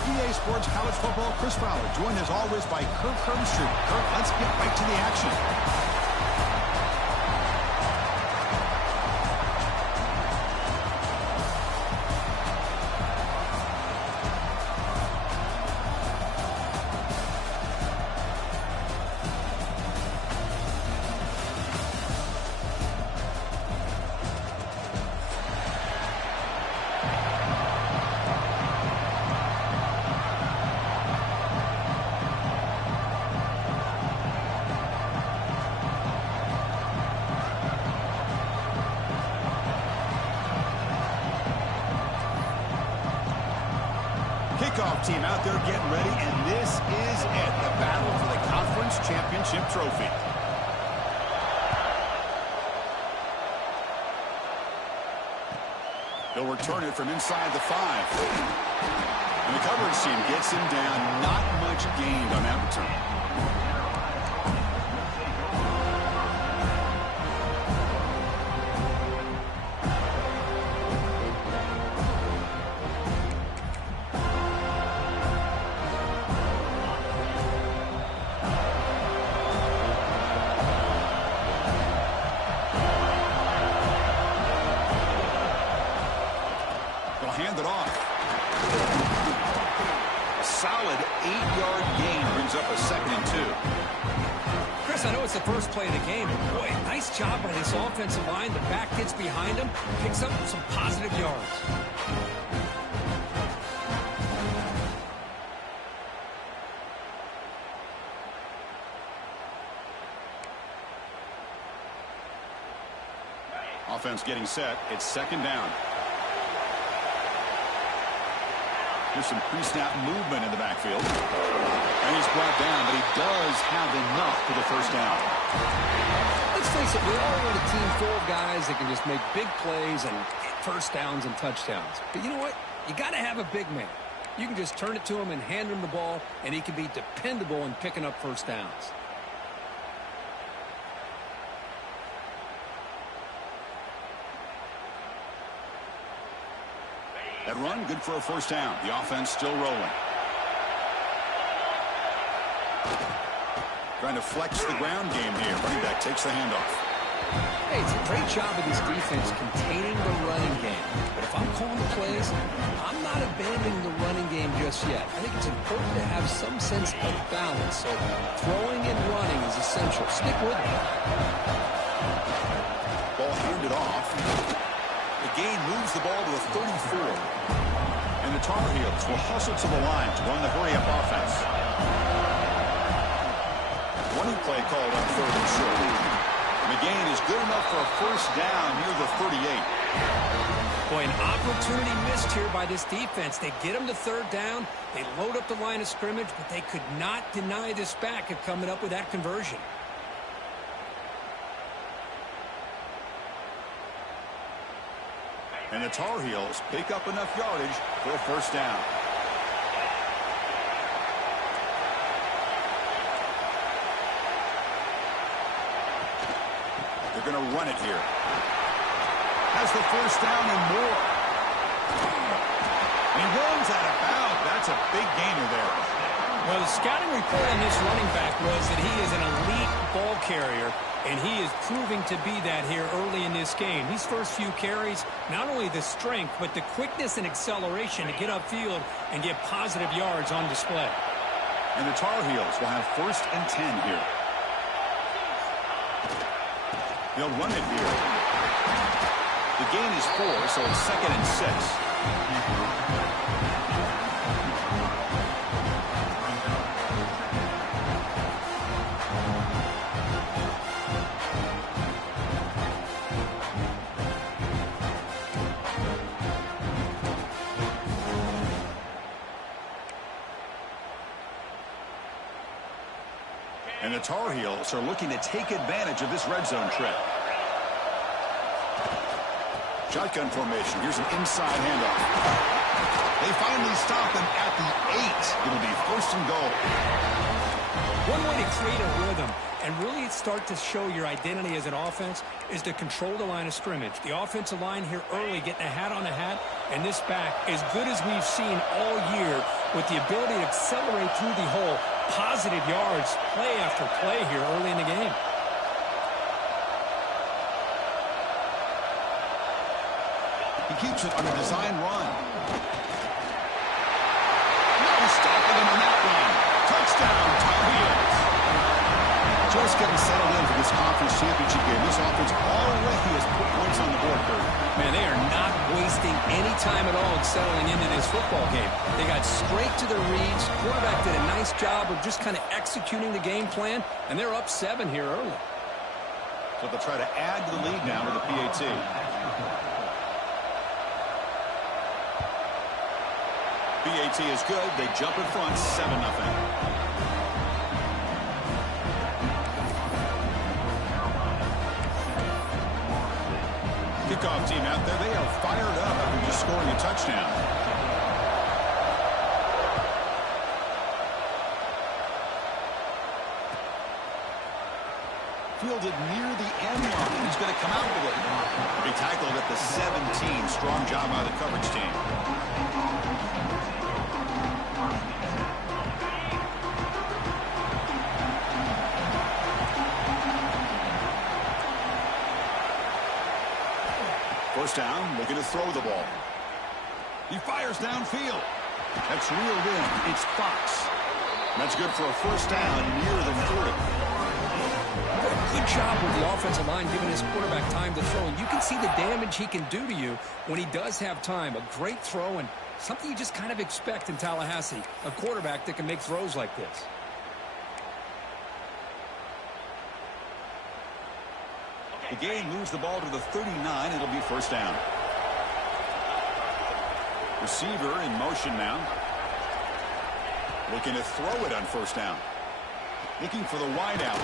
For EA Sports College Football, Chris Fowler, joined as always by Kirk Herbstreit. Kirk, let's get right to the action. Kickoff team out there getting ready, and this is it, the battle for the conference championship trophy. They'll return it from inside the 5. And the coverage team gets him down. Not much gained on that return. Hand it off. A solid 8-yard gain brings up a 2nd and 2. Chris, I know it's the first play of the game, but boy, nice job by this offensive line. The back gets behind him, picks up some positive yards. Offense getting set. It's 2nd down. There's some pre-snap movement in the backfield. And he's brought down, but he does have enough for the 1st down. Let's face it, we all want a team full of guys that can just make big plays and get 1st downs and touchdowns. But you know what? You got to have a big man. You can just turn it to him and hand him the ball, and he can be dependable in picking up 1st downs. That run, good for a 1st down. The offense still rolling. Trying to flex the ground game here. Running back takes the handoff. Hey, it's a great job of this defense containing the running game. But if I'm calling the plays, I'm not abandoning the running game just yet. I think it's important to have some sense of balance. So throwing and running is essential. Stick with it. Ball handed off. The gain moves the ball to the 34. And the Tar Heels will hustle to the line to run the hurry-up offense. Running play called on 3rd and short. And the gain is good enough for a 1st down near the 38. Boy, an opportunity missed here by this defense. They get them to 3rd down. They load up the line of scrimmage, but they could not deny this back of coming up with that conversion. And the Tar Heels pick up enough yardage for a 1st down. They're going to run it here. Has the 1st down and more. And he runs out of bounds. That's a big gainer there. Well, the scouting report on this running back was that he is an elite ball carrier, and he is proving to be that here early in this game. These first few carries, not only the strength, but the quickness and acceleration to get upfield and get positive yards on display. And the Tar Heels will have 1st and 10 here. They'll run it here. The gain is 4, so it's 2nd and 6. And the Tar Heels are looking to take advantage of this red zone trip. Shotgun formation. Here's an inside handoff. They finally stop him at the 8. It'll be 1st and goal. One way to create a rhythm and really start to show your identity as an offense is to control the line of scrimmage. The offensive line here early getting a hat on a hat, and this back, as good as we've seen all year, with the ability to accelerate through the hole, positive yards, play after play here early in the game. He keeps it on a design run. No stopping him on that one. Touchdown, Tar Heels. Just getting settled in for this conference championship game. This offense already has put points on the board, Kurt. Man, they are not wasting any time at all in settling into this football game. They got straight to their reads. Quarterback did a nice job of just kind of executing the game plan, and they're up 7 here early. So they'll try to add to the lead now with the PAT. PAT is good. They jump in front, 7-0. Kickoff team out there. They are fired up after just scoring a touchdown. Fielded near the end line. He's going to come out with it. He tackled at the 17. Strong job by the coverage team. First down, looking to throw the ball. He fires downfield. That's reeled in. It's Fox. That's good for a first down near the 40. Good job with the offensive line giving his quarterback time to throw. And you can see the damage he can do to you when he does have time. A great throw and something you just kind of expect in Tallahassee. A quarterback that can make throws like this. The game moves the ball to the 39. It'll be first down. Receiver in motion now. Looking to throw it on first down. Looking for the wide out.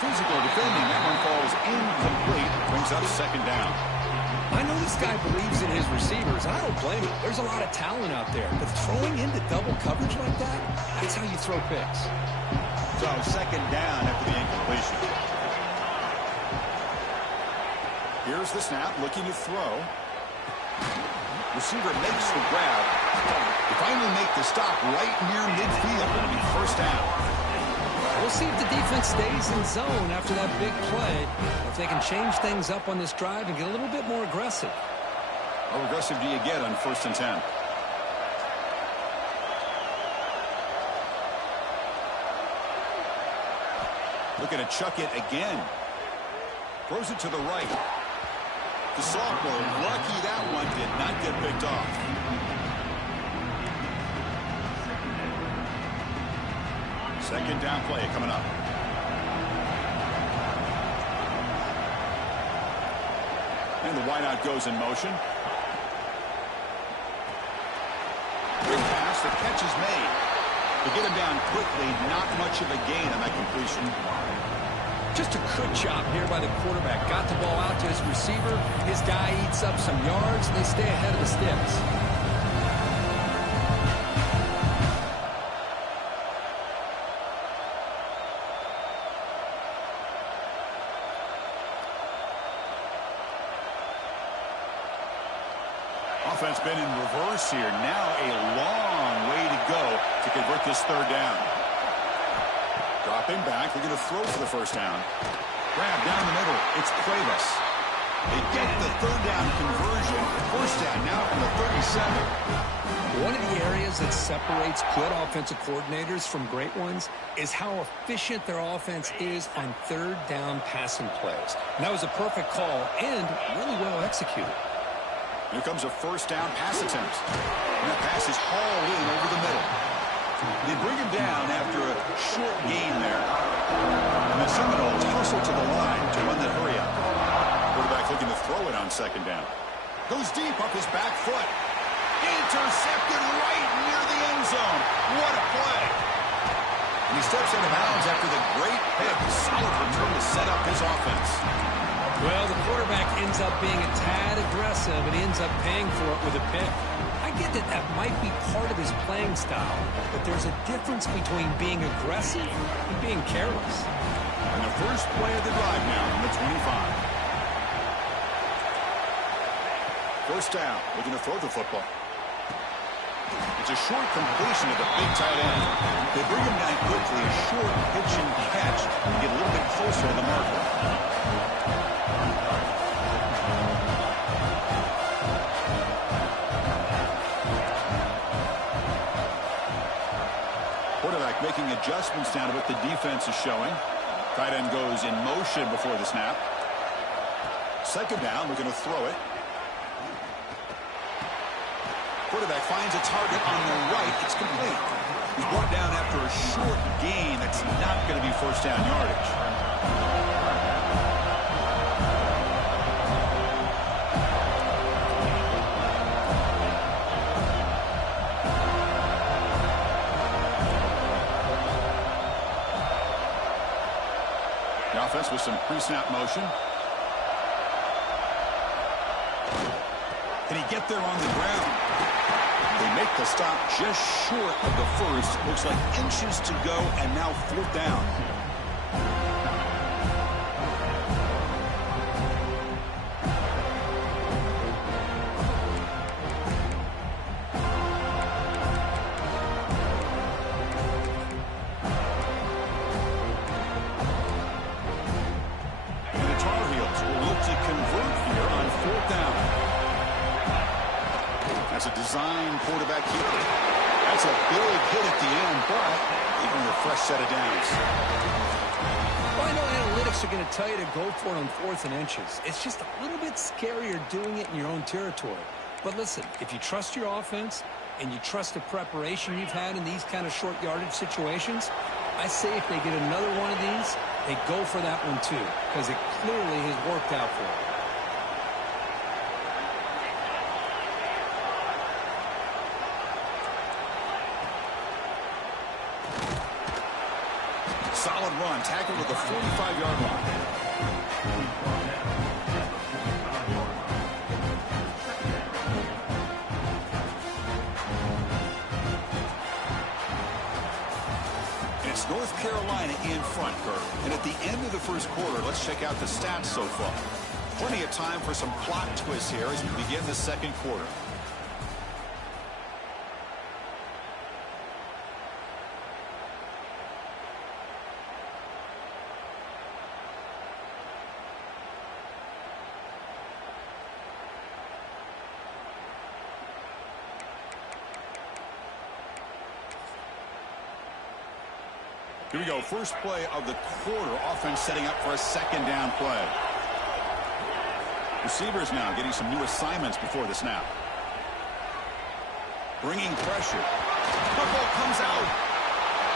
Physical defending. That one falls incomplete. Brings up second down. I know this guy believes in his receivers. I don't blame him. There's a lot of talent out there. But throwing into double coverage like that, that's how you throw picks. So second down after the incompletion. Here's the snap, looking to throw. Receiver makes the grab. They finally make the stop right near midfield. It'll be first down. We'll see if the defense stays in zone after that big play. If they can change things up on this drive and get a little bit more aggressive. How aggressive do you get on 1st and 10? Looking to chuck it again. Throws it to the right. The sophomore, lucky that one did not get picked off. Second down play coming up. And the wideout goes in motion. Quick pass, the catch is made. To get him down quickly, not much of a gain on that completion. Just a good job here by the quarterback. Got the ball out to his receiver. His guy eats up some yards, and they stay ahead of the sticks. Offense been in reverse here. Now a long way to go to convert this third down. Dropping back. They're going to throw for the first down. Grab down the middle. It's Cuevas. They get the third down conversion. First down now from the 37. One of the areas that separates good offensive coordinators from great ones is how efficient their offense is on third down passing plays. And that was a perfect call and really well executed. Here comes a first down pass attempt. And that pass is hauled in over the middle. They bring him down after a short gain there. And the Seminoles hustle to the line to run that hurry up. Quarterback looking to throw it on second down. Goes deep up his back foot. Intercepted right near the end zone. What a play. And he steps out of bounds after the great pick. Solid return to set up his offense. Well, the quarterback ends up being a tad aggressive, and he ends up paying for it with a pick. I get that that might be part of his playing style, but there's a difference between being aggressive and being careless. And the first play of the drive now on the 25. First down, looking to throw the football. It's a short completion of the big tight end. They bring him down quickly, a short pitch and catch, and get a little bit closer to the marker. Quarterback making adjustments down to what the defense is showing. Tight end goes in motion before the snap. Second down, we're going to throw it. Quarterback finds a target on the right. It's complete. He's brought down after a short gain. That's not going to be first down yardage. The offense with some pre-snap motion. Can he get there on the ground? They make the stop just short of the first. Looks like inches to go, and now fourth down. And the Tar Heels will look to convert here on fourth down. That's a design quarterback keeper. That's a big hit at the end, but even a fresh set of downs. Well, I know analytics are going to tell you to go for it on 4th and inches. It's just a little bit scarier doing it in your own territory. But listen, if you trust your offense and you trust the preparation you've had in these kind of short yardage situations, I say if they get another one of these, they go for that one too, because it clearly has worked out for them. Solid run, tackled at the 45-yard line. And it's North Carolina in front, Kirk. And at the end of the first quarter, let's check out the stats so far. Plenty of time for some plot twists here as we begin the second quarter. Here we go, first play of the quarter. Offense setting up for a second down play. Receivers now getting some new assignments before the snap. Bringing pressure. Football comes out.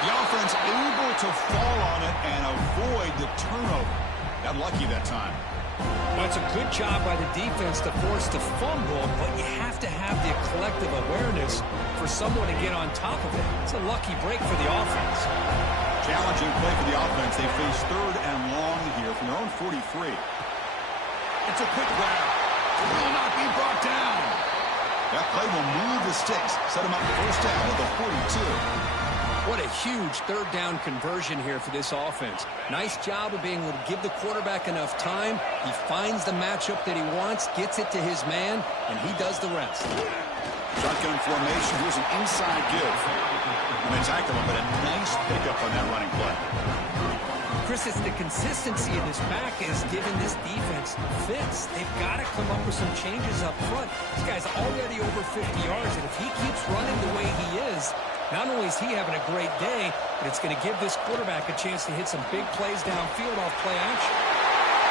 The offense able to fall on it and avoid the turnover. Got lucky that time. Well, it's a good job by the defense to force the fumble, but you have to have the collective awareness for someone to get on top of it. It's a lucky break for the offense. Challenging play for the offense. They face third and long here from their own 43. It's a quick grab. It will not be brought down. That play will move the sticks. Set them up first down at the 42. What a huge third down conversion here for this offense. Nice job of being able to give the quarterback enough time. He finds the matchup that he wants, gets it to his man, and he does the rest. Shotgun formation. Here's an inside give. And they tackle him, but a nice pickup on that running play. Chris, it's the consistency of this back is giving this defense fits. They've got to come up with some changes up front. This guy's already over 50 yards, and if he keeps running the way he is, not only is he having a great day, but it's going to give this quarterback a chance to hit some big plays downfield off play action.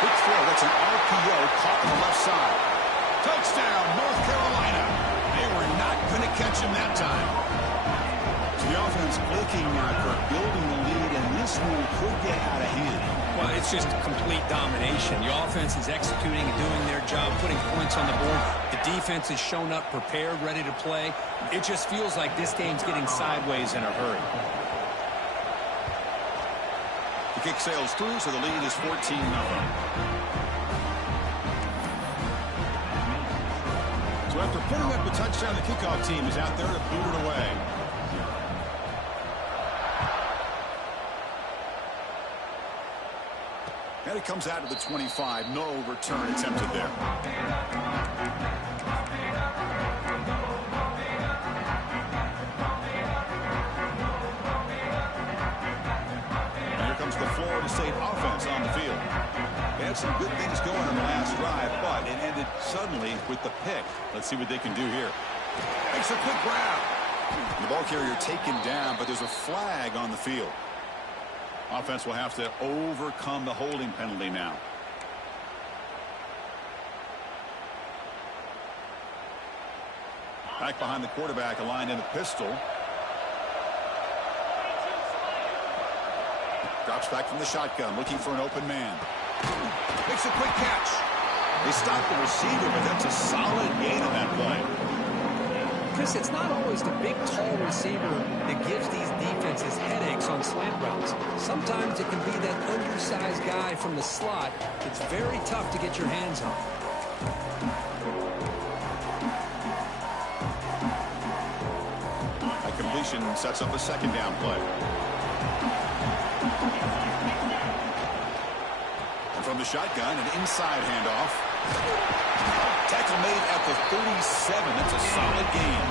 Big throw. That's an RPO caught on the left side. Touchdown, North Carolina. They were not going to catch him that time. So the offense clicking now, Kirk, building the lead, and this one could get out of hand. Well, it's just complete domination. The offense is executing and doing their job, putting points on the board. The defense has shown up, prepared, ready to play. It just feels like this game's getting sideways in a hurry. The kick sails through, so the lead is 14-0. So after putting up a touchdown, the kickoff team is out there to boot it away. And it comes out to the 25. No return attempted there. And here comes the Florida State offense on the field. They had some good things going on the last drive, but it ended suddenly with the pick. Let's see what they can do here. Makes a quick grab. And the ball carrier taken down, but there's a flag on the field. Offense will have to overcome the holding penalty now. Back behind the quarterback, aligned in a pistol. Drops back from the shotgun, looking for an open man. Makes a quick catch. They stop the receiver, but that's a solid gain on that play. Chris, it's not always the big, tall receiver that gives these defenses headaches on slant routes. Sometimes it can be that undersized guy from the slot that's very tough to get your hands on. A completion sets up a second down play. And from the shotgun, an inside handoff. Tackle made at the 37. That's a solid gain.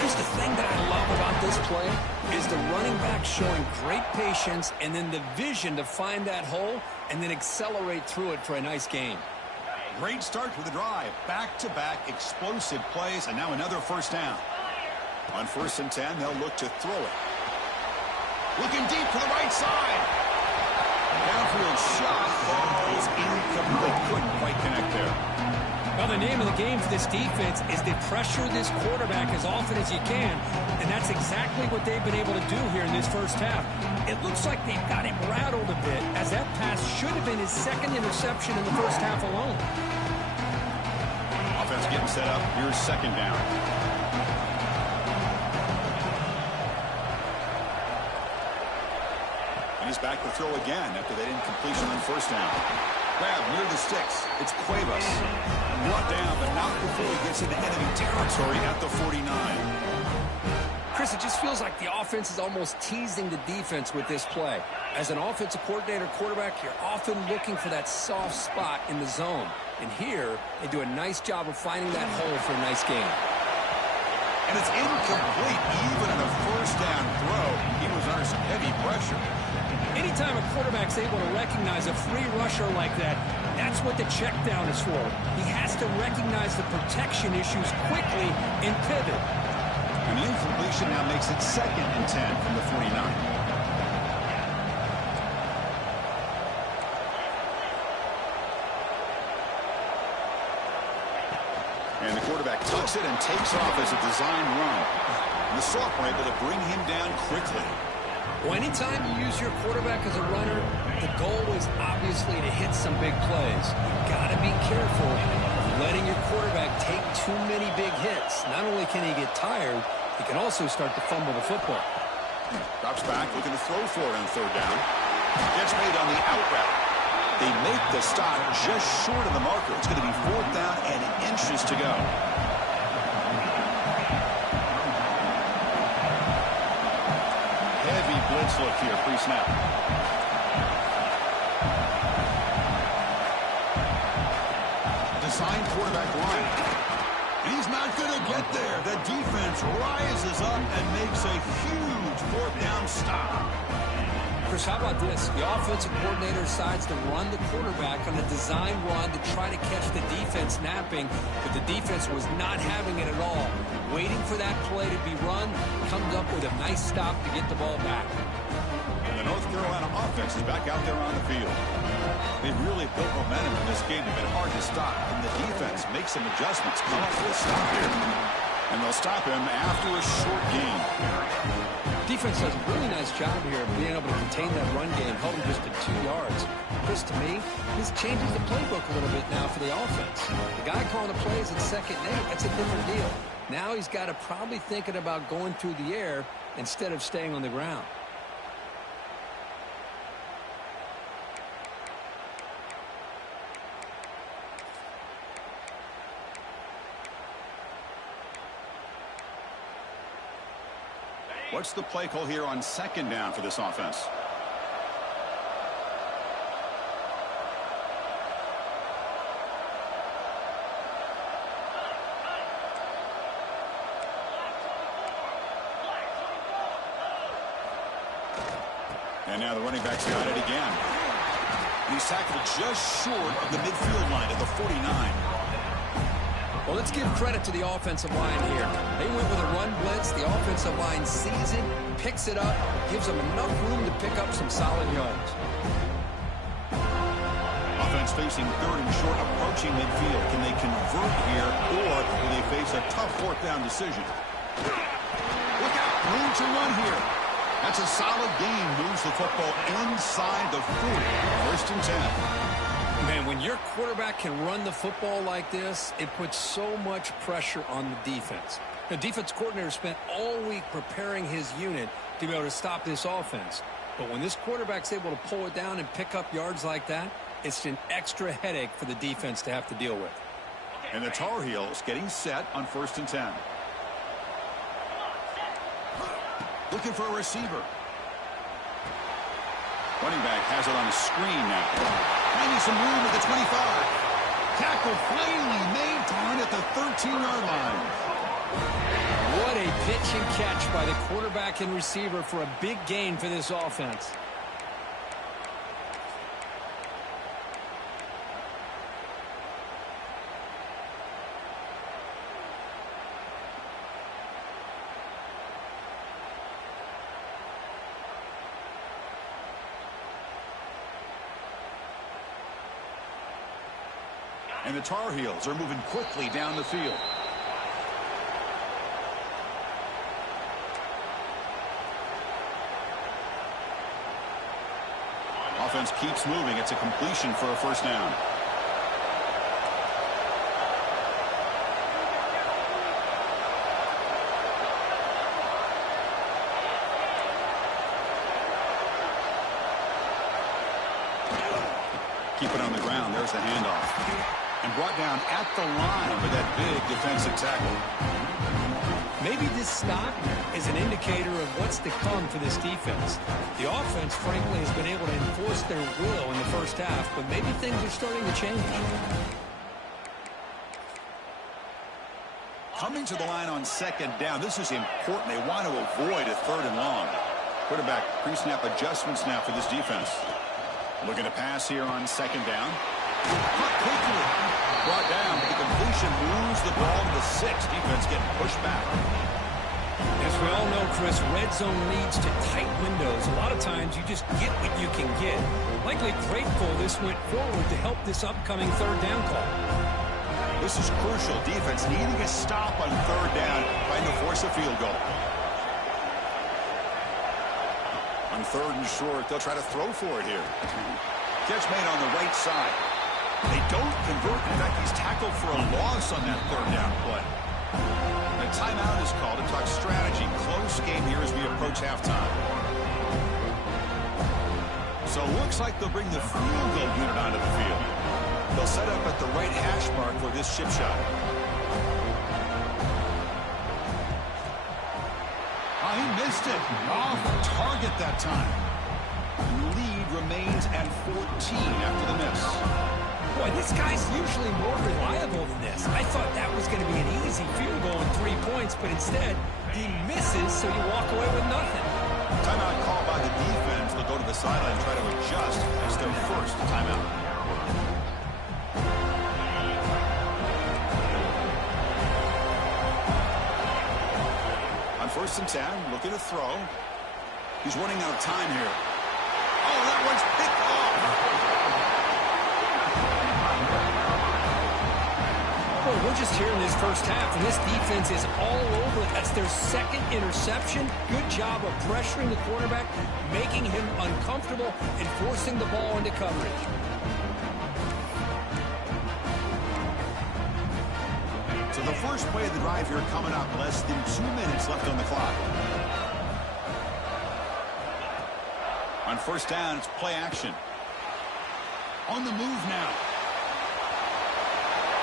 Here's the thing that I love about this play is the running back showing great patience and then the vision to find that hole and then accelerate through it for a nice gain. Great start to the drive. Back-to-back explosive plays, and now another first down. On 1st and 10, they'll look to throw it. Looking deep to the right side. Downfield shot falls incomplete. Couldn't quite connect there. Well, the name of the game for this defense is to pressure this quarterback as often as you can, and that's exactly what they've been able to do here in this first half. It looks like they've got him rattled a bit, as that pass should have been his second interception in the first half alone. Offense getting set up. Here's second down. And he's back to throw again after that incompletion on 1st down. Grab near the sticks. It's Cuevas. Brought down, but not before he gets into enemy territory at the 49. Chris, it just feels like the offense is almost teasing the defense with this play. As an offensive coordinator quarterback, you're often looking for that soft spot in the zone. And here, they do a nice job of finding that hole for a nice gain. And it's incomplete. Even in a first down throw, he was under some heavy pressure. Anytime a quarterback's able to recognize a free rusher like that, that's what the check down is for. He has to recognize the protection issues quickly and pivot. And the incompletion now makes it 2nd and 10 from the 49. And the quarterback tucks it and takes off as a design run. And the sophomore able to bring him down quickly. Well, anytime you use your quarterback as a runner, the goal is obviously to hit some big plays. You've got to be careful of letting your quarterback take too many big hits. Not only can he get tired, he can also start to fumble the football. Drops back, looking to throw for it on 3rd down. Gets made on the out route. They make the stop just short of the marker. It's going to be 4th down and inches to go. Heavy blitz look here, pre-snap. Design quarterback line. He's not going to get there. The defense rises up and makes a huge 4th down stop. Chris, how about this? The offensive coordinator decides to run the quarterback on a design run to try to catch the defense napping, but the defense was not having it at all. Waiting for that play to be run, comes up with a nice stop to get the ball back. And the North Carolina offense is back out there on the field. They really built momentum in this game. They've been hard to stop, and the defense makes some adjustments. Come up with a stop here. And they'll stop him after a short gain. Defense does a really nice job here of being able to contain that run game, held him just to 2 yards. Chris, to me, this changes the playbook a little bit now for the offense. The guy calling the plays at 2nd and 8, that's a different deal. Now he's got to probably thinking about going through the air instead of staying on the ground. What's the play call here on 2nd down for this offense? And now the running back's got it again. And he's tackled just short of the midfield line at the 49. Well, let's give credit to the offensive line here. They went with a run blitz. The offensive line sees it, picks it up, gives them enough room to pick up some solid yards. Offense facing third and short, approaching midfield. Can they convert here, or will they face a tough fourth down decision? Look out, room to run here. That's a solid gain. Moves the football inside the 40. First and 10. Man, when your quarterback can run the football like this, it puts so much pressure on the defense. The defense coordinator spent all week preparing his unit to be able to stop this offense. But when this quarterback's able to pull it down and pick up yards like that, it's an extra headache for the defense to have to deal with. And the Tar Heels getting set on first and 10. Looking for a receiver. Running back has it on the screen now. Finding some room at the 25. Tackle finally made down at the 13-yard line. What a pitch and catch by the quarterback and receiver for a big gain for this offense. And the Tar Heels are moving quickly down the field. Offense keeps moving. It's a completion for a first down. Keep it on the ground. There's the handoff. And brought down at the line with that big defensive tackle. Maybe this stop is an indicator of what's to come for this defense. The offense, frankly, has been able to enforce their will in the first half, but maybe things are starting to change. Coming to the line on second down. This is important. They want to avoid a third and long. Quarterback pre-snap adjustments now for this defense. Looking to pass here on second down. Caught quickly. Brought down, but the completion moves the ball to the 6. Defense getting pushed back. As we all know, Chris, red zone leads to tight windows. A lot of times you just get what you can get. Likely grateful this went forward to help this upcoming third down call. This is crucial. Defense needing a stop on third down, trying to force a field goal. On third and short, they'll try to throw for it here. Catch made on the right side. They don't convert. In fact, he's tackled for a loss on that third down play. A timeout is called to talk strategy. Close game here as we approach halftime. So it looks like they'll bring the field goal unit onto the field. They'll set up at the right hash mark for this chip shot. Oh, he missed it. Off target that time. Lead remains at 14 after the miss. Boy, this guy's usually more reliable than this. I thought that was going to be an easy field goal and 3 points, but instead, he misses, so you walk away with nothing. Timeout called by the defense. They'll go to the sideline and try to adjust. It's their first timeout. On first and 10, looking to throw. He's running out of time here. Oh, that one's picked off. Well, we're just here in this first half, and this defense is all over it. That's their second interception. Good job of pressuring the quarterback, making him uncomfortable, and forcing the ball into coverage. So the first play of the drive here coming up. Less than 2 minutes left on the clock. On first down, it's play action. On the move now.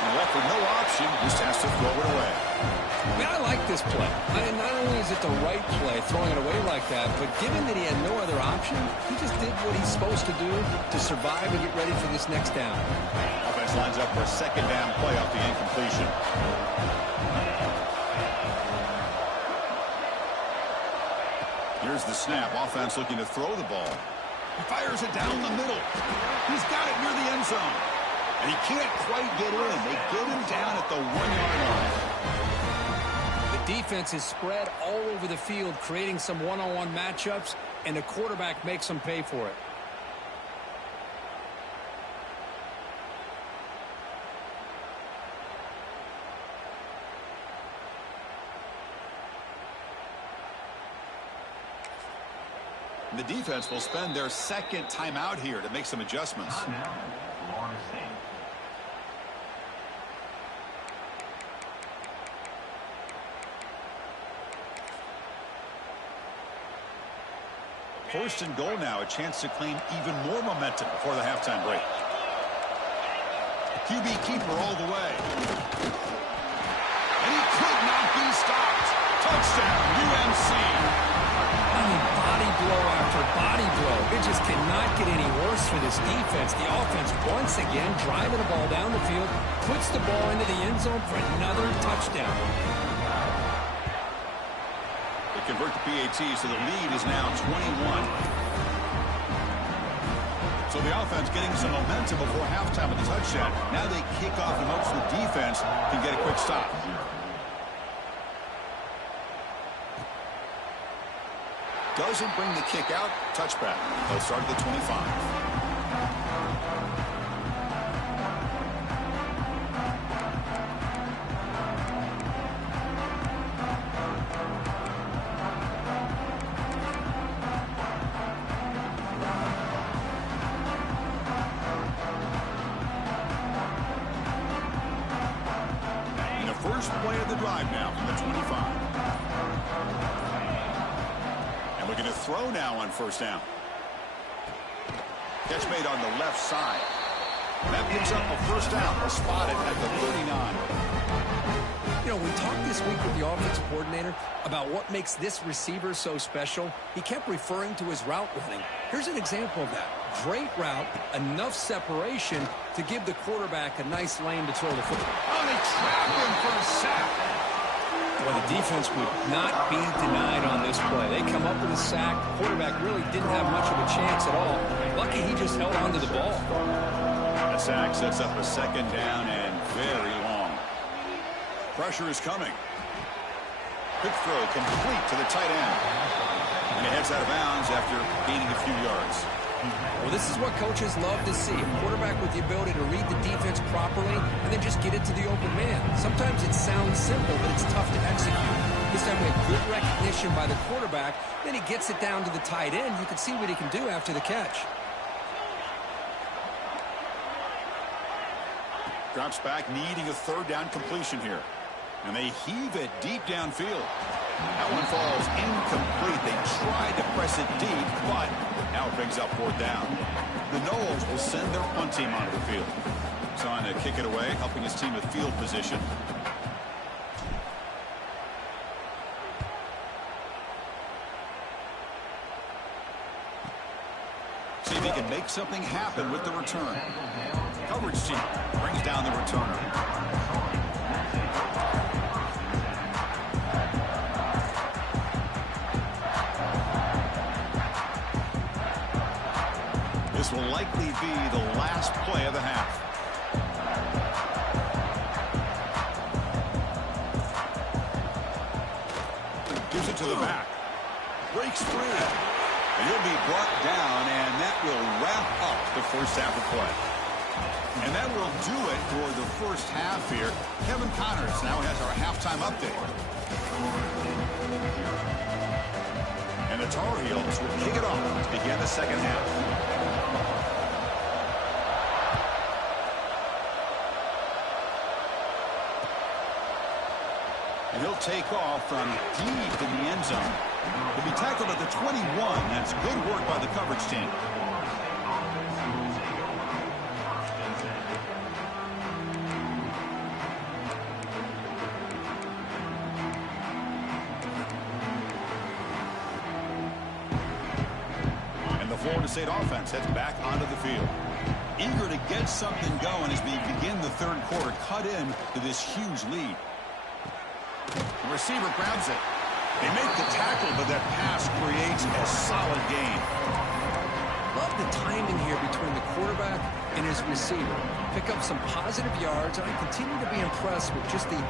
And left with no option, just has to throw it away. Man, I like this play. Not only is it the right play, throwing it away like that, but given that he had no other option, he just did what he's supposed to do to survive and get ready for this next down. Offense lines up for a second down play off the incompletion. Here's the snap. Offense looking to throw the ball. He fires it down the middle. He's got it near the end zone. And he can't quite get in. They get him down at the 1-yard line. The defense is spread all over the field, creating some one-on-one matchups, and the quarterback makes them pay for it. The defense will spend their second timeout here to make some adjustments. First and goal now, a chance to claim even more momentum before the halftime break. QB keeper all the way. And he could not be stopped. Touchdown, UMC. I mean, body blow after body blow. It just cannot get any worse for this defense. The offense once again driving the ball down the field, puts the ball into the end zone for another touchdown. They convert the PAT, so the lead is now 21. So the offense getting some momentum before halftime with the touchdown. Now they kick off in hopes the defense can get a quick stop. Doesn't bring the kick out. Touchback. They'll start at the 25. And the first play of the drive now from the 25. Looking to throw now on first down. Catch made on the left side. That picks up a first down. Spotted at the 39. You know, we talked this week with the offensive coordinator about what makes this receiver so special. He kept referring to his route running. Here's an example of that. Great route, enough separation to give the quarterback a nice lane to throw the football. Oh, they trap him for a sack. Well, the defense would not be denied on this play. They come up with a sack. Quarterback really didn't have much of a chance at all. Lucky he just held on to the ball. A sack sets up a second down and very long. Pressure is coming. Quick throw complete to the tight end. And it heads out of bounds after gaining a few yards. Well, this is what coaches love to see. A quarterback with the ability to read the defense properly and then just get it to the open man. Sometimes it sounds simple, but it's tough to execute. This time we have good recognition by the quarterback. Then he gets it down to the tight end. You can see what he can do after the catch. Drops back, needing a third down completion here. And they heave it deep downfield. That one falls incomplete. They tried to press it deep, but now it brings up fourth down. The Noles will send their punt team onto the field. Trying to kick it away, helping his team with field position. See if he can make something happen with the return. Coverage team brings down the returner. This will likely be the last play of the half. Gives it to the back. Breaks free. And he'll be brought down, and that will wrap up the first half of play. And that will do it for the first half here. Kevin Connors now has our halftime update. And the Tar Heels will kick it off to begin the second half. And he'll take off from deep in the end zone. He'll be tackled at the 21. That's good work by the coverage team. And the Florida State offense heads back onto the field. Eager to get something going as we begin the third quarter. Cut in to this huge lead. The receiver grabs it. They make the tackle, but that pass creates a solid gain. Love the timing here between the quarterback and his receiver. Pick up some positive yards, and I continue to be impressed with just the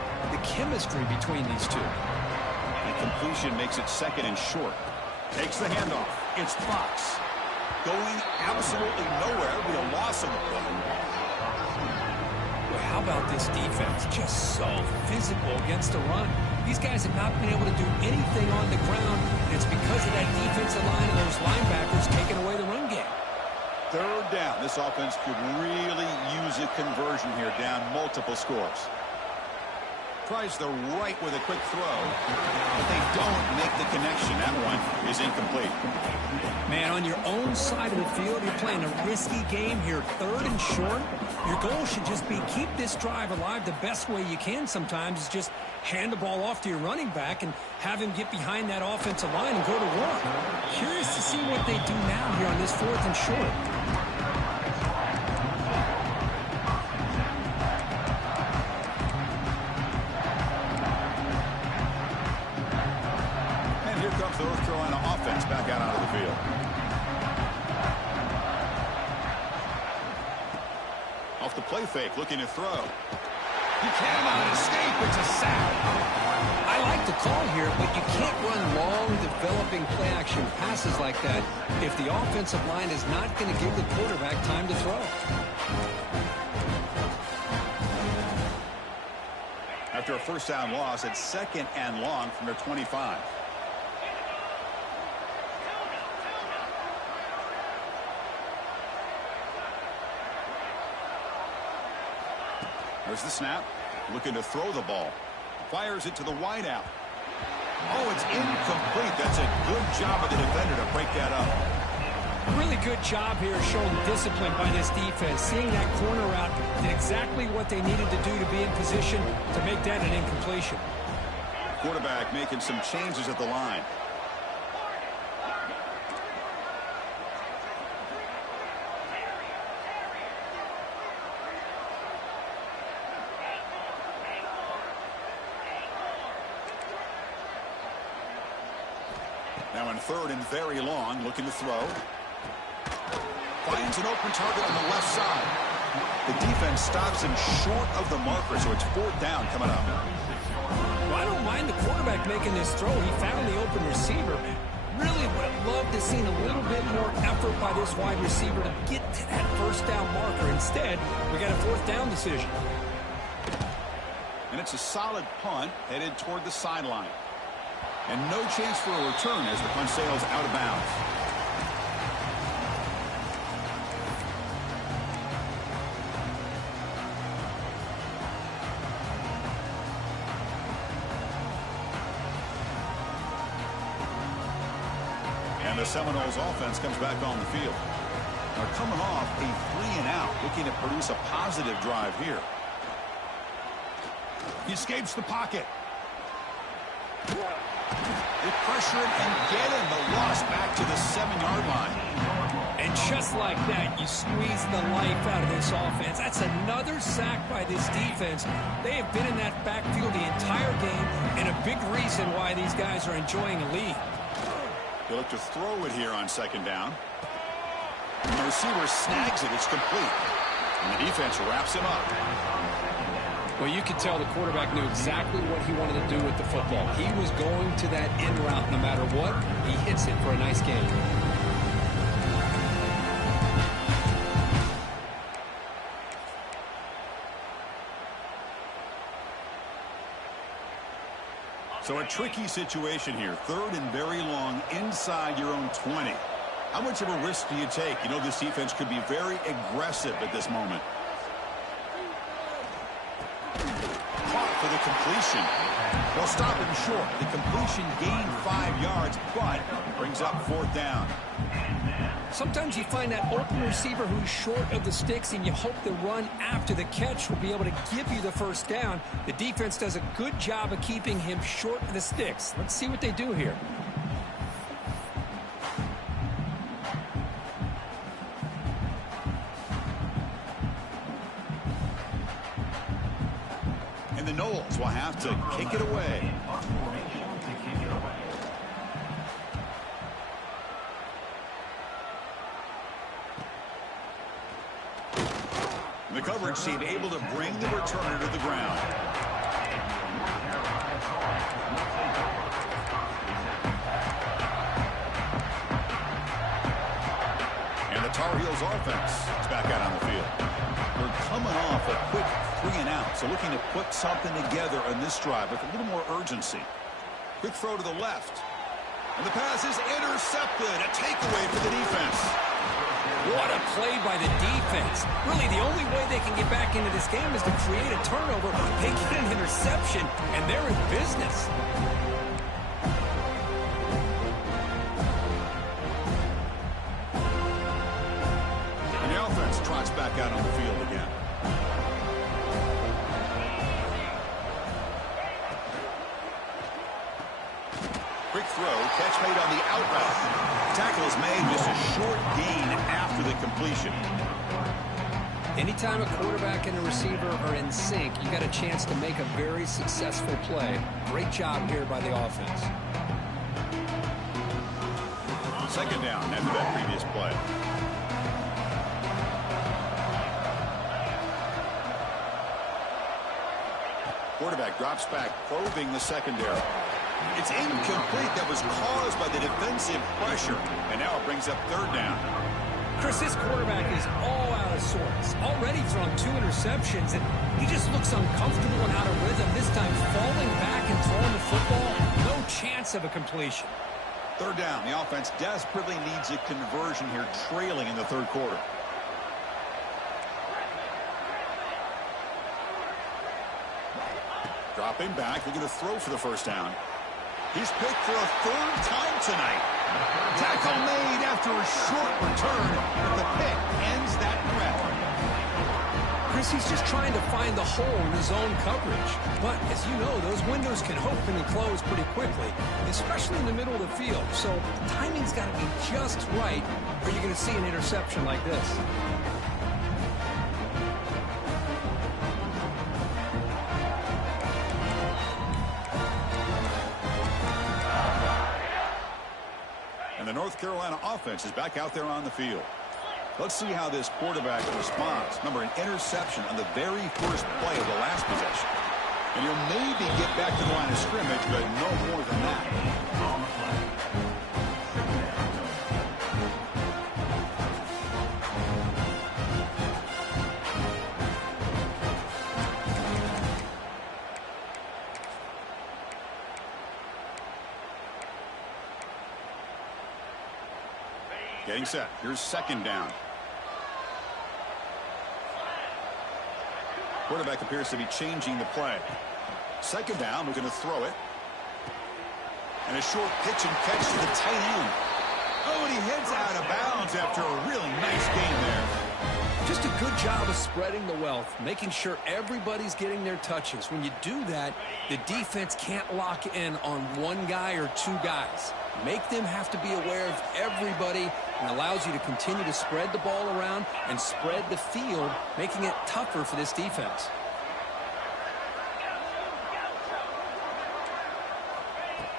chemistry between these two. The completion makes it second and short. Takes the handoff. It's Fox. Going absolutely nowhere. Be a loss on the play. Well, how about this defense? Just so physical against the run. These guys have not been able to do anything on the ground, and it's because of that defensive line and those linebackers taking away the run game. Third down. This offense could really use a conversion here, down multiple scores. Tries the right with a quick throw, but they don't make the connection. That one is incomplete. Man, on your own side of the field, you're playing a risky game here. Third and short. Your goal should just be keep this drive alive the best way you can sometimes is just hand the ball off to your running back and have him get behind that offensive line and go to work. Curious to see what they do now here on this fourth and short. And here comes the North Carolina offense back out onto the field. Off the play fake, looking to throw. He cannot escape. It's a sack. I like the call here, but you can't run long, developing play-action passes like that if the offensive line is not going to give the quarterback time to throw. After a first down loss, it's second and long from their 25. There's the snap. Looking to throw the ball. Fires it to the wideout. Oh, it's incomplete. That's a good job of the defender to break that up. Really good job here showing discipline by this defense. Seeing that corner route did exactly what they needed to do to be in position to make that an incompletion. Quarterback making some changes at the line. Now in third and very long, looking to throw. Finds an open target on the left side. The defense stops him short of the marker, so it's fourth down coming up. Well, I don't mind the quarterback making this throw. He found the open receiver. Really would have loved to seen a little bit more effort by this wide receiver to get to that first down marker. Instead, we got a fourth down decision. And it's a solid punt headed toward the sideline. And no chance for a return as the punt sails out of bounds. And the Seminoles offense comes back on the field. They're coming off a 3-and-out, looking to produce a positive drive here. He escapes the pocket. They pressure him and get him. The loss back to the 7-yard line. And just like that, you squeeze the life out of this offense. That's another sack by this defense. They have been in that backfield the entire game, and a big reason why these guys are enjoying a lead. They look to throw it here on second down. And the receiver snags it. It's complete. And the defense wraps him up. Well, you could tell the quarterback knew exactly what he wanted to do with the football. He was going to that in route no matter what. He hits it for a nice game. So a tricky situation here. Third and very long inside your own 20. How much of a risk do you take? You know this defense could be very aggressive at this moment. Caught for the completion. They'll stop him short. The completion gained 5 yards, but brings up fourth down. Sometimes you find that open receiver who's short of the sticks, and you hope the run after the catch will be able to give you the first down. The defense does a good job of keeping him short of the sticks. Let's see what they do here. And the Noles will have to kick it away. The coverage team able to bring the returner to the ground. And the Tar Heels offense is back out on the field. They're coming off a quick 3-and-out, so looking to put something together on this drive with a little more urgency. Quick throw to the left. And the pass is intercepted. A takeaway for the defense. What a play by the defense. Really, the only way they can get back into this game is to create a turnover. They get an interception, and they're in business. And the offense trots back out on the field again. Quick throw, catch made on the out route. Tackle is made, just a short gain after the completion. Anytime a quarterback and a receiver are in sync, you got a chance to make a very successful play. Great job here by the offense. Second down after that previous play. Quarterback drops back, probing the secondary. It's incomplete. That was caused by the defensive pressure. And now it brings up third down. Chris, this quarterback is all out of sorts. Already thrown 2 interceptions, and he just looks uncomfortable and out of rhythm. This time falling back and throwing the football. No chance of a completion. Third down. The offense desperately needs a conversion here, trailing in the third quarter. Dropping back, looking to throw for the first down. He's picked for a third time tonight. Tackle made after a short return, but the pick ends that threat. Chris, he's just trying to find the hole in his own coverage. But, as you know, those windows can open and close pretty quickly, especially in the middle of the field. So, the timing's got to be just right, or you're going to see an interception like this. And the North Carolina offense is back out there on the field. Let's see how this quarterback responds. Remember, an interception on the very first play of the last possession. And you'll maybe get back to the line of scrimmage, but no more than that. Getting set. Here's second down. Quarterback appears to be changing the play. Second down, we're going to throw it. And a short pitch and catch to the tight end. Oh, and he heads out of bounds after a really nice game there. Just a good job of spreading the wealth, making sure everybody's getting their touches. When you do that, the defense can't lock in on one guy or two guys. Make them have to be aware of everybody, and allows you to continue to spread the ball around and spread the field, making it tougher for this defense.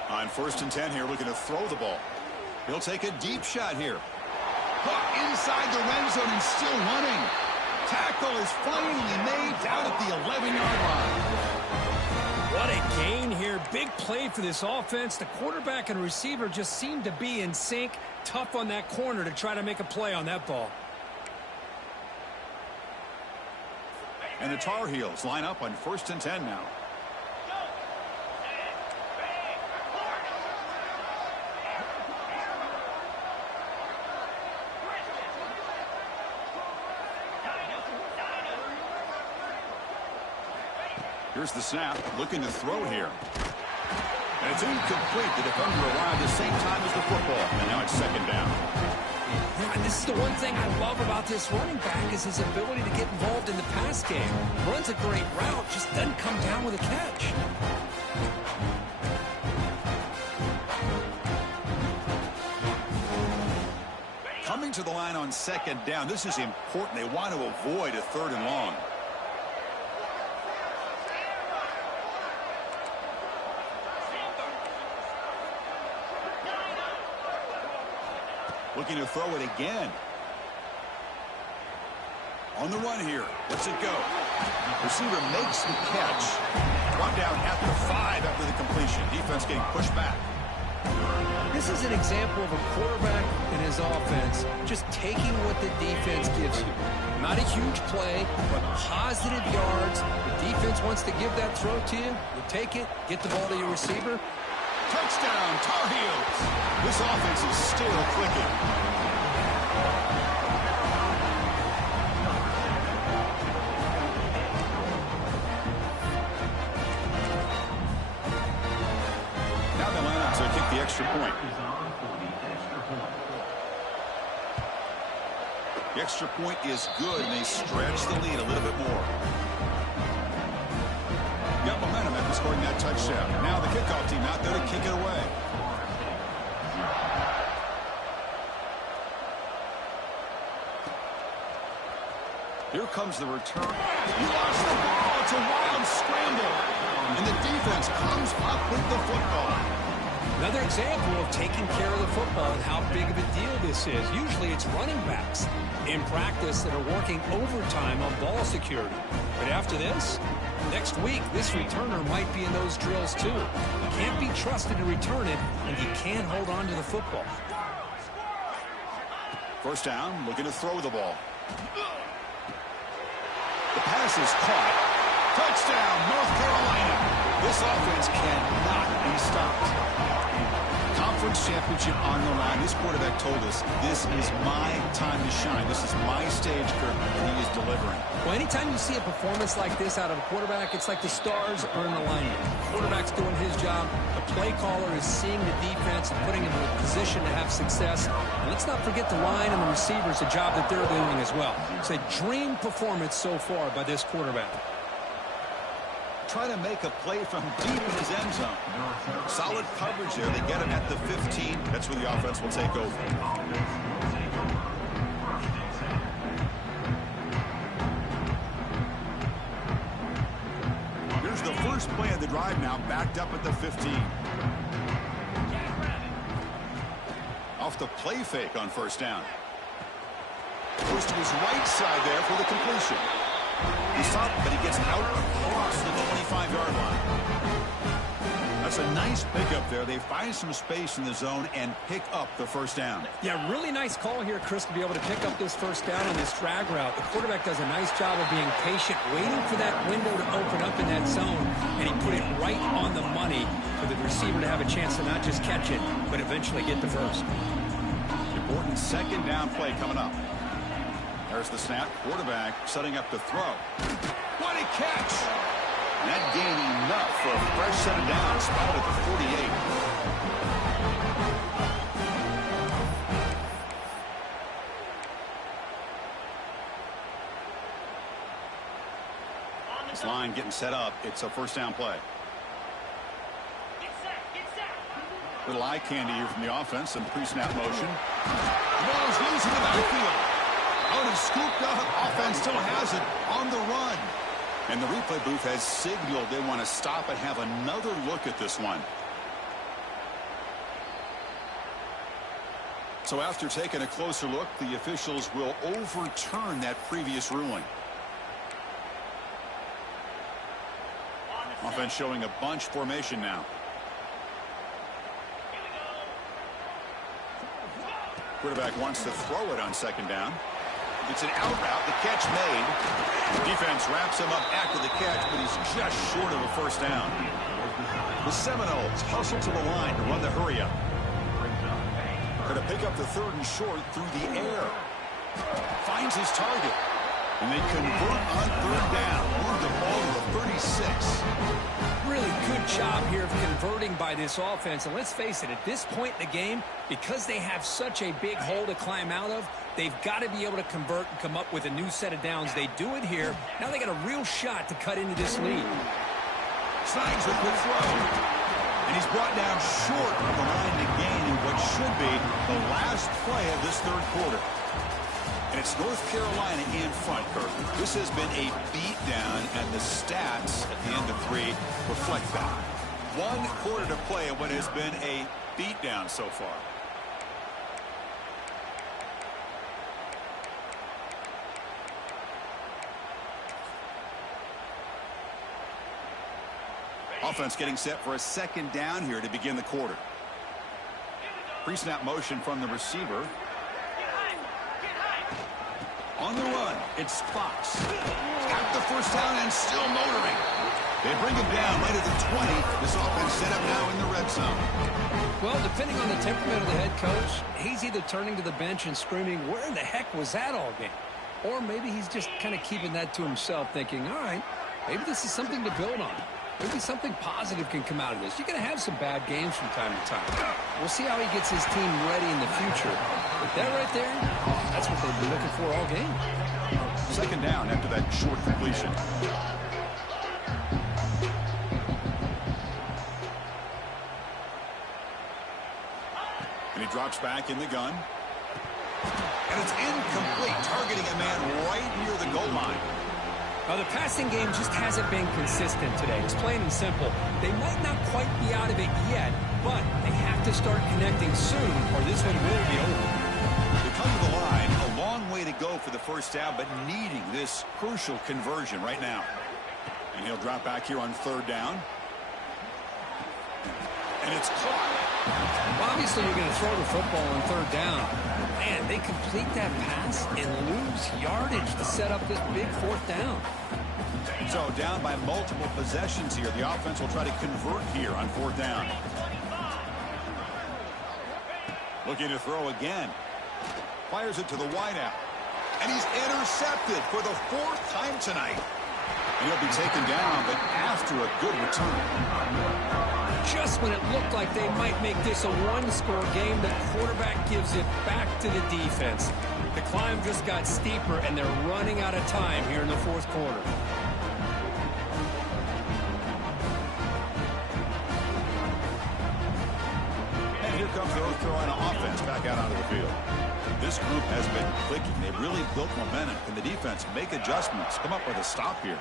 On 1st and 10 here, looking to throw the ball. He'll take a deep shot here. Hook inside the red zone and still running. Tackle is finally made down at the 11-yard line. What a gain here. Big play for this offense. The quarterback and receiver just seem to be in sync. Tough on that corner to try to make a play on that ball. And the Tar Heels line up on 1st and 10 now. Here's the snap, looking to throw here. And it's incomplete. The defender arrived the same time as the football. And now it's second down. Yeah, and this is the one thing I love about this running back is his ability to get involved in the pass game. Runs a great route, just doesn't come down with a catch. Coming to the line on second down. This is important. They want to avoid a 3rd and long. Looking to throw it again. On the run here. Let's it go. Receiver makes the catch. One down at the 5 after the completion. Defense getting pushed back. This is an example of a quarterback and his offense just taking what the defense gives you. Not a huge play, but positive yards. The defense wants to give that throw to you. You take it, get the ball to your receiver. Touchdown, Tar Heels. This offense is still clicking. Now they line up to kick the extra point. The extra point is good, and they stretch the lead a little bit more. Got momentum after scoring that touchdown. Now the kickoff team out there to kick it away. Here comes the return. He lost the ball. It's a wild scramble. And the defense comes up with the football. Another example of taking care of the football and how big of a deal this is. Usually it's running backs in practice that are working overtime on ball security. But after this, next week, this returner might be in those drills too. You can't be trusted to return it, and you can't hold on to the football. First down, looking to throw the ball. The pass is caught. Touchdown, North Carolina. This offense cannot be stopped. Conference championship on the line. This quarterback told us, this is my time to shine. This is my stage, Kirk, and he is delivering. Well, anytime you see a performance like this out of a quarterback, it's like the stars are in alignment. The quarterback's doing his job. The play caller is seeing the defense and putting him in a position to have success. And let's not forget the line and the receivers, the job that they're doing as well. It's a dream performance so far by this quarterback. Try to make a play from deep in his end zone. Solid coverage there. They get him at the 15. That's where the offense will take over. Here's the first play of the drive now, backed up at the 15. Off the play fake on first down. Goes to his right side there for the completion. He's up, but he gets out across the 25-yard line. That's a nice pickup there. They find some space in the zone and pick up the first down. Yeah, really nice call here, Chris, to be able to pick up this first down on this drag route. The quarterback does a nice job of being patient, waiting for that window to open up in that zone, and he put it right on the money for the receiver to have a chance to not just catch it, but eventually get the first. Important second down play coming up. There's the snap. Quarterback setting up to throw. What a catch! And that gained enough for a fresh set of downs. Spotted at the 48. This line getting set up. It's a first down play. Little eye candy here from the offense and pre-snap motion. The ball is loose in the backfield. Out is scooped up. Offense still has it on the run. And the replay booth has signaled they want to stop and have another look at this one. So after taking a closer look, the officials will overturn that previous ruling. Offense showing a bunch formation now. Quarterback wants to throw it on second down. It's an out route. The catch made. The defense wraps him up after the catch, but he's just short of a first down. The Seminoles hustle to the line to run the hurry up. Going to pick up the third and short through the air. Finds his target. And they convert on third down. Move the ball to the 36. Really good job here of converting by this offense. And let's face it, at this point in the game, because they have such a big hole to climb out of, they've got to be able to convert and come up with a new set of downs. They do it here. Now they got a real shot to cut into this lead. Signs with the throw. And he's brought down short of the line to gain in what should be the last play of this third quarter. And it's North Carolina in front, Kirk. This has been a beatdown, and the stats at the end of 3 reflect that. 1 quarter to play in what has been a beatdown so far. Offense getting set for a second down here to begin the quarter. Pre-snap motion from the receiver. On the run, it's Fox. Got the first down and still motoring. They bring him down right at the 20. This offense set up now in the red zone. Well, depending on the temperament of the head coach, he's either turning to the bench and screaming, where in the heck was that all game? Or maybe he's just kind of keeping that to himself, thinking, all right, maybe this is something to build on. Maybe something positive can come out of this. You're going to have some bad games from time to time. We'll see how he gets his team ready in the future. But that right there, that's what they've been looking for all game. Second down after that short completion. And he drops back in the gun. And it's incomplete, targeting a man right near the goal line. Now, the passing game just hasn't been consistent today. It's plain and simple. They might not quite be out of it yet, but they have to start connecting soon or this one will be over. They come to the line, a long way to go for the first down, but needing this crucial conversion right now. And he'll drop back here on third down. And it's caught. Well, obviously, you're going to throw the football on third down. Man, they complete that pass and lose yardage to set up this big fourth down. So down by multiple possessions here. The offense will try to convert here on fourth down. Looking to throw again. Fires it to the wideout. And he's intercepted for the fourth time tonight. And he'll be taken down, but after a good return. Just when it looked like they might make this a one-score game, the quarterback gives it back to the defense. The climb just got steeper, and they're running out of time here in the fourth quarter. And here comes the North Carolina offense back out onto the field. This group has been clicking. They've really built momentum. Can the defense make adjustments? Come up with a stop here.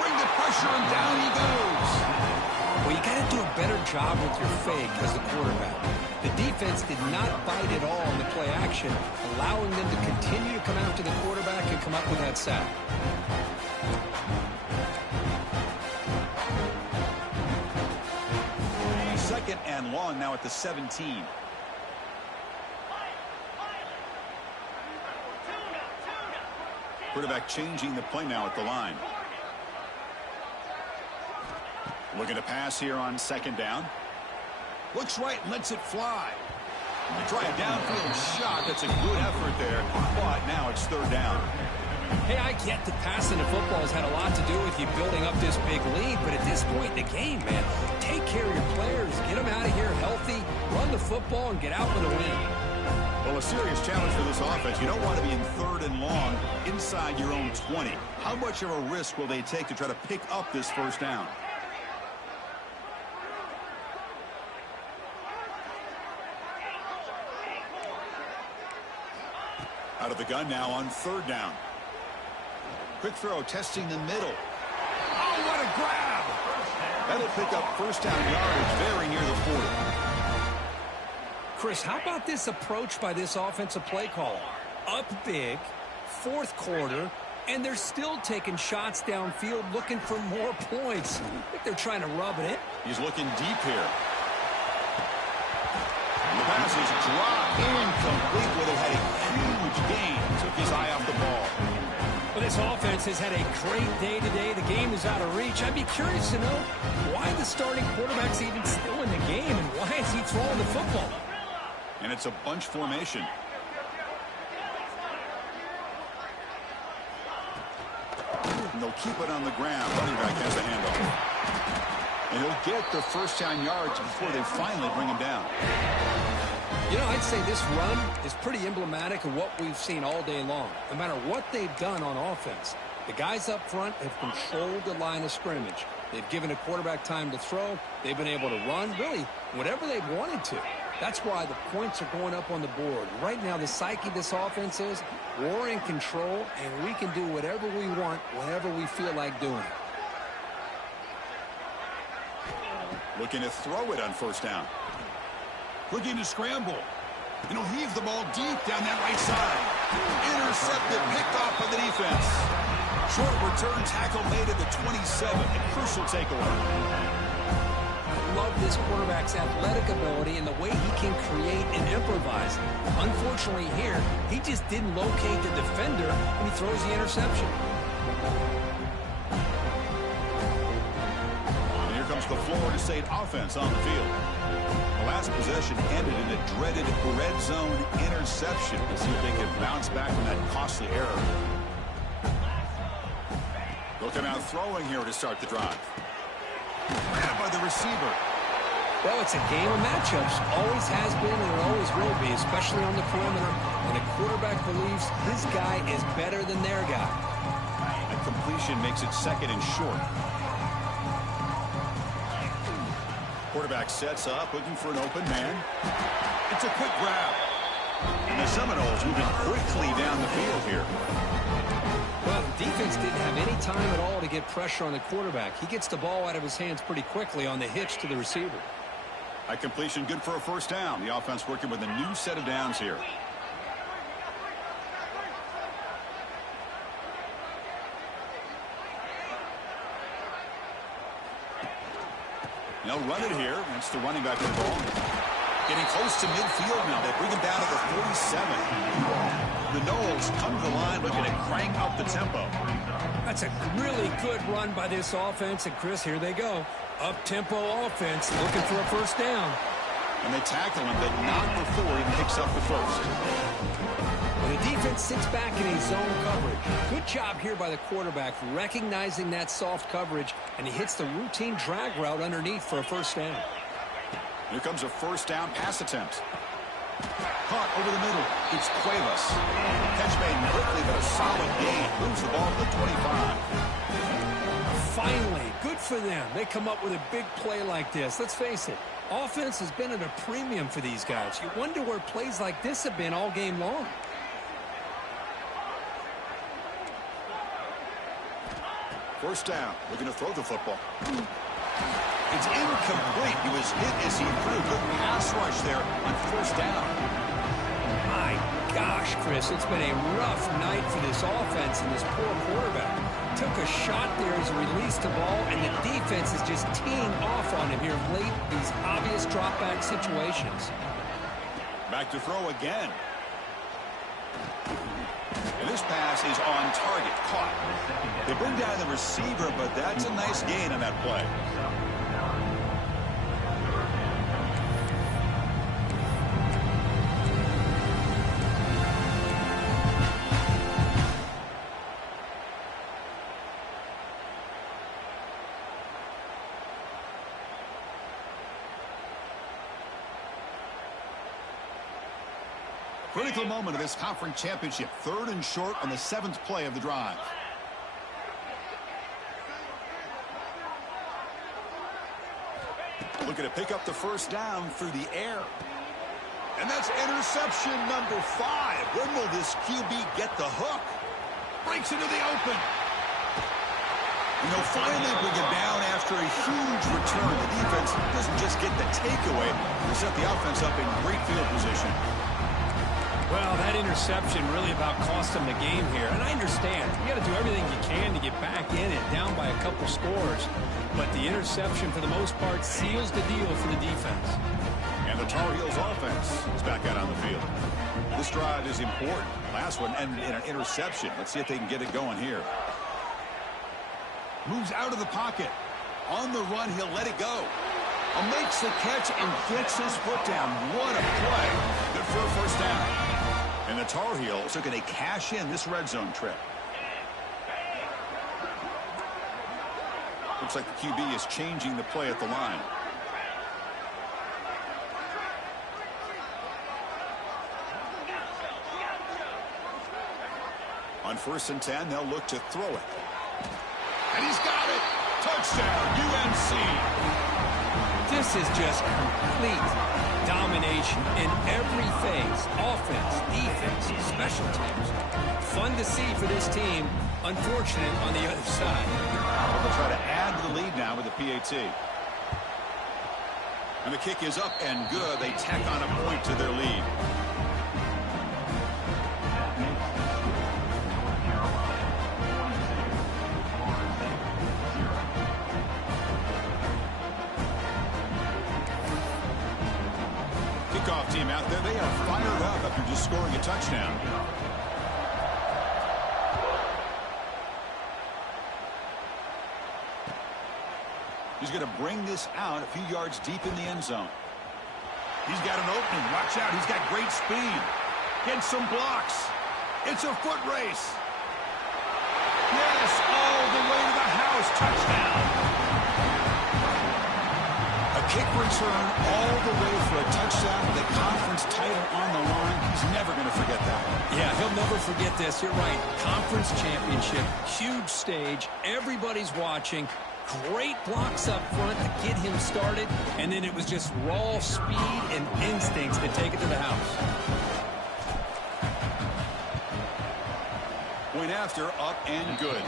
Bring the pressure, and down he goes. Well, you got to do a better job with your fake as the quarterback. The defense did not bite at all in the play action, allowing them to continue to come after the quarterback and come up with that sack. Second and long now at the 17. Quarterback changing the play now at the line. Looking to pass here on second down. Looks right and lets it fly. They try a downfield shot. That's a good effort there. But now it's third down. Hey, I get that passing the football has had a lot to do with you building up this big lead, but at this point in the game, man, take care of your players. Get them out of here healthy, run the football, and get out with a win. Well, a serious challenge for this offense. You don't want to be in third and long inside your own 20. How much of a risk will they take to try to pick up this first down? Out of the gun now on third down. Quick throw testing the middle. Oh, what a grab! That'll pick up first down yardage very near the 40. Chris, how about this approach by this offensive play caller? Up big, fourth quarter, and they're still taking shots downfield looking for more points. I think they're trying to rub it in. He's looking deep here. The pass is dropped, incomplete, would have had a huge gain. Took his eye off the ball. Well, this offense has had a great day today. The game is out of reach. I'd be curious to know why the starting quarterback's even still in the game and why is he throwing the football? And it's a bunch formation. And they'll keep it on the ground. Running back has a handoff. And he'll get the first down yards before they finally bring him down. You know, I'd say this run is pretty emblematic of what we've seen all day long. No matter what they've done on offense, the guys up front have controlled the line of scrimmage. They've given the quarterback time to throw. They've been able to run, really, whatever they've wanted to. That's why the points are going up on the board. Right now, the psyche of this offense is we're in control, and we can do whatever we want whenever we feel like doing it. Looking to throw it on first down. Looking to scramble. And he'll heave the ball deep down that right side. Intercepted, picked off by the defense. Short return tackle made at the 27. A crucial takeaway. Love this quarterback's athletic ability and the way he can create and improvise. Unfortunately here, he just didn't locate the defender and he throws the interception. And here comes the Florida State offense on the field. The last possession ended in a dreaded red zone interception. Let's see if they can bounce back from that costly error. They'll come out throwing here to start the drive. Grabbed by the receiver. Well, it's a game of matchups. Always has been and it always will be, especially on the perimeter. And the quarterback believes his guy is better than their guy. A completion makes it second and short. Quarterback sets up, looking for an open man. It's a quick grab. And the Seminoles moving quickly down the field here. Well, the defense didn't have any time at all to get pressure on the quarterback. He gets the ball out of his hands pretty quickly on the hitch to the receiver. A completion good for a first down. The offense working with a new set of downs here. They'll run it here. That's the running back of the ball. Getting close to midfield now. They bring him down to the 47. The Noles come to the line looking to crank up the tempo. That's a really good run by this offense. And, Chris, here they go. Up-tempo offense looking for a first down. And they tackle him, but not before he picks up the first. And the defense sits back in a zone coverage. Good job here by the quarterback recognizing that soft coverage, and he hits the routine drag route underneath for a first down. Here comes a first down pass attempt. Caught over the middle. It's Cuevas. Catch made quickly, but a solid gain. Moves the ball to the 25. Finally, good for them. They come up with a big play like this. Let's face it, offense has been at a premium for these guys. You wonder where plays like this have been all game long. First down. Looking to throw the football. It's incomplete. He was hit as he threw. Good pass rush there on first down. My gosh, Chris, it's been a rough night for this offense and this poor quarterback. Took a shot there as he released the ball, and the defense is just teeing off on him here late. These obvious drop-back situations. Back to throw again. And this pass is on target. Caught. They bring down the receiver, but that's a nice gain on that play. Critical moment of this conference championship. Third and short on the 7th play of the drive. Looking to pick up the first down through the air. And that's interception number 5. When will this QB get the hook? Breaks into the open. And they'll finally bring it down after a huge return. The defense doesn't just get the takeaway. They set the offense up in great field position. Well, that interception really about cost them the game here. And I understand. You got to do everything you can to get back in it, down by a couple scores. But the interception, for the most part, seals the deal for the defense. And the Tar Heels offense is back out on the field. This drive is important. Last one ended in an interception. Let's see if they can get it going here. Moves out of the pocket. On the run, he'll let it go. Makes the catch and gets his foot down. What a play. Good for a first down. And the Tar Heels are going to cash in this red zone trip. Looks like the QB is changing the play at the line. On 1st and 10, they'll look to throw it. And he's got it. Touchdown, UNC. This is just complete domination in every phase. Offense, defense, special teams. Fun to see for this team. Unfortunate on the other side. They'll try to add to the lead now with the PAT. And the kick is up and good. They tack on a point to their lead. kickoff team out there, they are fired up after just scoring a touchdown. He's going to bring this out a few yards deep in the end zone. He's got an opening. Watch out. He's got great speed. Gets some blocks. It's a foot race. Yes, all the way to the house. Touchdown. A kick return all the way for a touchdown with a conference title on the line. He's never going to forget that. Yeah, he'll never forget this. You're right. Conference championship. Huge stage. Everybody's watching. Great blocks up front to get him started, and then it was just raw speed and instincts to take it to the house. Point after, up and good.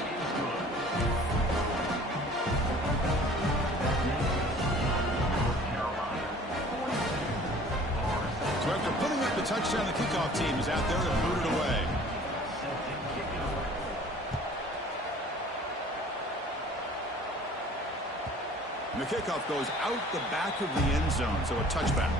So after putting up the touchdown, the kickoff team is out there to boot it away. And the kickoff goes out the back of the end zone, so a touchback.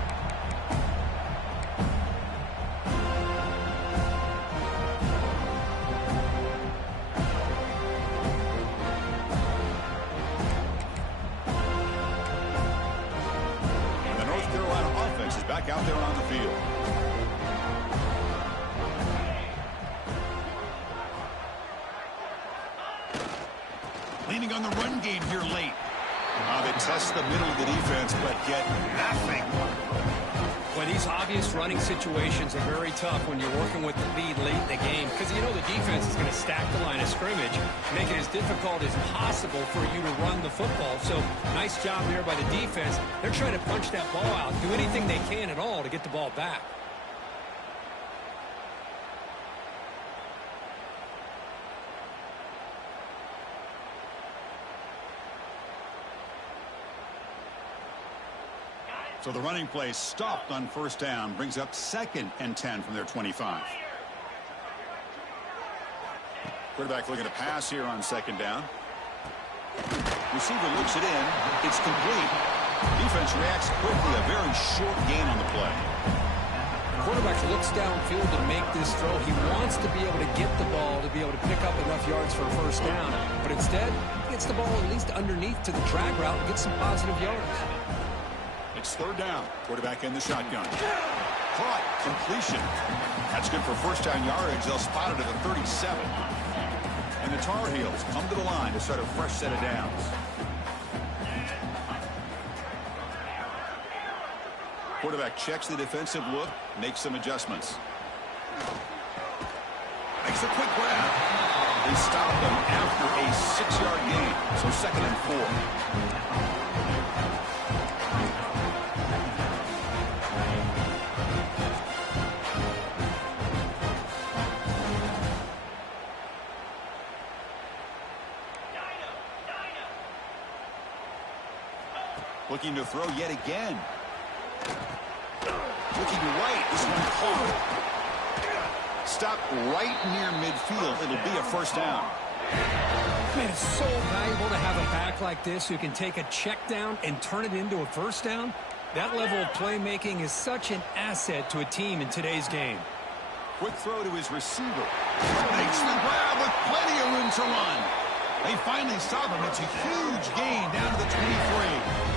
And the North Carolina offense is back out there on the field. Leaning on the run game here late. They test the middle of the defense, but get nothing. Well, these obvious running situations are very tough when you're working with the lead late in the game, because you know the defense is going to stack the line of scrimmage, make it as difficult as possible for you to run the football. So nice job there by the defense. They're trying to punch that ball out, do anything they can at all to get the ball back. So the running play stopped on first down, brings up 2nd and 10 from their 25. Quarterback looking to pass here on 2nd down. Receiver looks it in. It's complete. Defense reacts quickly. A very short gain on the play. Quarterback looks downfield to make this throw. He wants to be able to get the ball to be able to pick up enough yards for a first down. But instead, he gets the ball at least underneath to the drag route and gets some positive yards. It's 3rd down. Quarterback in the shotgun. Caught. Completion. That's good for first down yardage. They'll spot it at the 37. And the Tar Heels come to the line to start a fresh set of downs. Quarterback checks the defensive look, makes some adjustments. Makes a quick grab. They stop him after a 6-yard gain. So 2nd and 4. Looking to throw yet again. Looking right. This one caught. Stop right near midfield. It'll be a first down. Man, it's so valuable to have a back like this who can take a check down and turn it into a first down. That level of playmaking is such an asset to a team in today's game. Quick throw to his receiver. Makes the grab with plenty of room to run. They finally stop him. It's a huge gain down to the 23.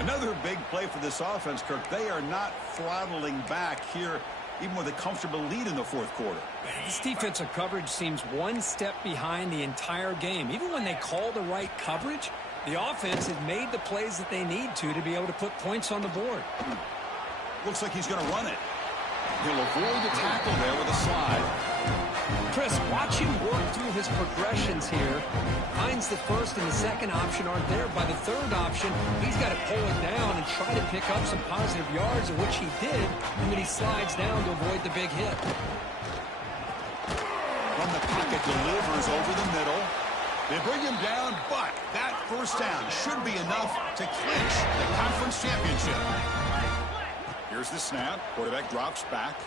Another big play for this offense, Kirk. They are not throttling back here, even with a comfortable lead in the 4th quarter. This defensive coverage seems one step behind the entire game. Even when they call the right coverage, the offense has made the plays that they need to be able to put points on the board. Looks like he's going to run it. He'll avoid the tackle there with a slide. Chris, watch him work through his progressions here. Finds the first and the second option aren't there. By the third option, he's got to pull it down and try to pick up some positive yards, of which he did, and then he slides down to avoid the big hit. From the pocket, delivers over the middle. They bring him down, but that first down should be enough to clinch the conference championship. Here's the snap. Quarterback drops back.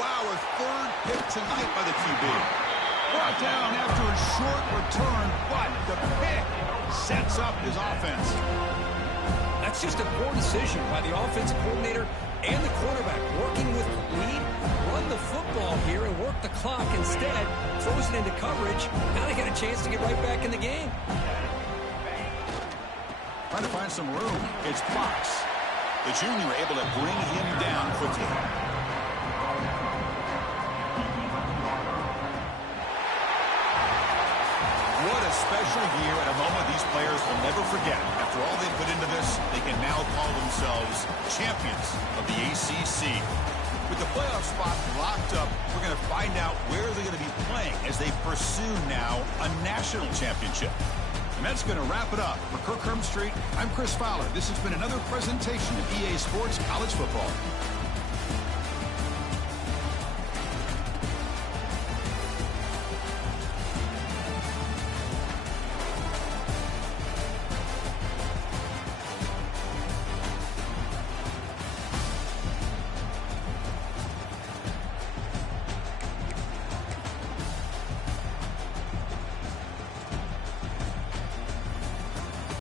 Wow, a 3rd pick tonight by the QB. Brought down after a short return, but the pick sets up his offense. That's just a poor decision by the offensive coordinator and the quarterback. Working with the lead, run the football here and work the clock. Instead, throws it into coverage. Now they get a chance to get right back in the game. Trying to find some room. It's Fox. The junior able to bring him down quickly. What a special year and a moment these players will never forget. After all they put into this, they can now call themselves champions of the ACC. With the playoff spot locked up, we're going to find out where they're going to be playing as they pursue now a national championship. And that's going to wrap it up. For Kirk Herbstreit, I'm Chris Fowler. This has been another presentation of EA Sports College Football.